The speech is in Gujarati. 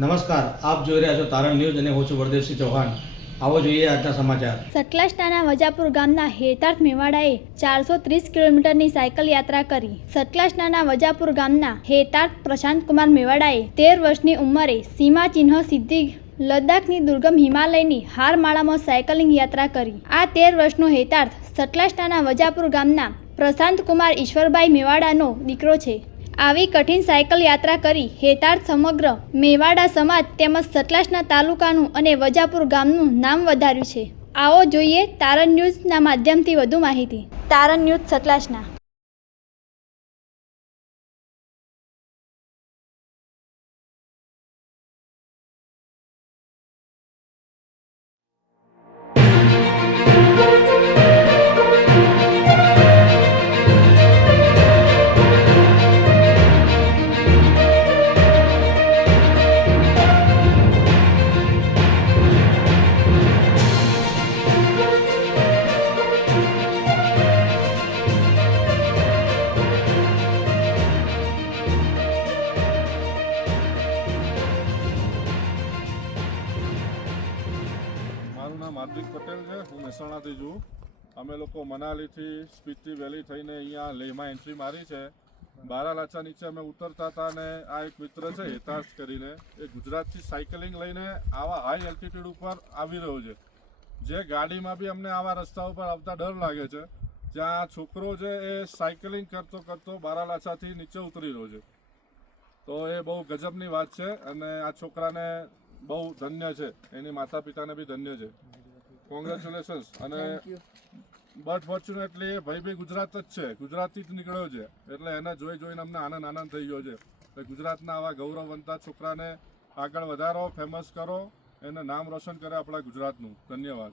નમસ્કાર, આપ જોઈ રહ્યા છો તારણ ન્યૂઝ અને હું છું વરદેવસિંહ ચૌહાણ. આવો જોઈએ આજના સમાચાર. સતલાસણાના વજાપુર ગામના હેતાર્થ મેવાડાએ ચારસો ત્રીસ કિલોમીટરની સાયકલ યાત્રા કરી. સતલાસણાના વજાપુર ગામના હેતાર્થ પ્રશાંતકુમાર મેવાડાએ તેર વર્ષની ઉંમરે સીમા ચિહ્ન સિદ્ધિ લદ્દાખની દુર્ગમ હિમાલયની હારમાળામાં સાયકલિંગ યાત્રા કરી. આ તેર વર્ષનો હેતાર્થ સતલાસણાના વજાપુર ગામના પ્રશાંતકુમાર ઈશ્વરભાઈ મેવાડાનો દીકરો છે. આવી કઠિન સાયકલ યાત્રા કરી હેતાર્થ સમગ્ર મેવાડા સમાજ તેમજ સતલાસના તાલુકાનું અને વજાપુર ગામનું નામ વધાર્યું છે. આવો જોઈએ તારણ ન્યૂઝના માધ્યમથી વધુ માહિતી. તારણ ન્યૂઝ સતલાસના નામ હાર્દિક પટેલ છે. હું મહેસાણાથી છું. અમે લોકો મનાલીથી સ્પીતિ વેલી થઈને અહીંયા લેહમાં એન્ટ્રી મારી છે. બારા લાચા નીચે અમે ઉતરતા હતા અને આ એક મિત્ર છે, હેતાશ કરીને, એ ગુજરાતથી સાયકલિંગ લઈને આવા હાઈ એલ્ટિટ્યૂડ ઉપર આવી રહ્યો છે. જે ગાડીમાં બી અમને આવા રસ્તા ઉપર આવતા ડર લાગે છે. જ્યાં છોકરો છે, એ સાયકલિંગ કરતો કરતો બારા લાચાથી નીચે ઉતરી રહ્યો છે. તો એ બહુ ગજબની વાત છે અને આ છોકરાને બહુ ધન્ય છે. એની માતા પિતાને બી ધન્ય છે. કોંગ્રેચ્યુલેશન્સ. અને બટ ફોર્ચ્યુનેટલી એ ભાઈ ગુજરાત જ છે. ગુજરાતથી જ નીકળ્યો છે. એટલે એને જોઈ જોઈને અમને આનંદ આનંદ થઈ ગયો છે. એટલે ગુજરાતના આવા ગૌરવવંતા છોકરાને આગળ વધારો ફેમસ કરો. એને નામ રોશન કરે આપણા ગુજરાતનું. ધન્યવાદ.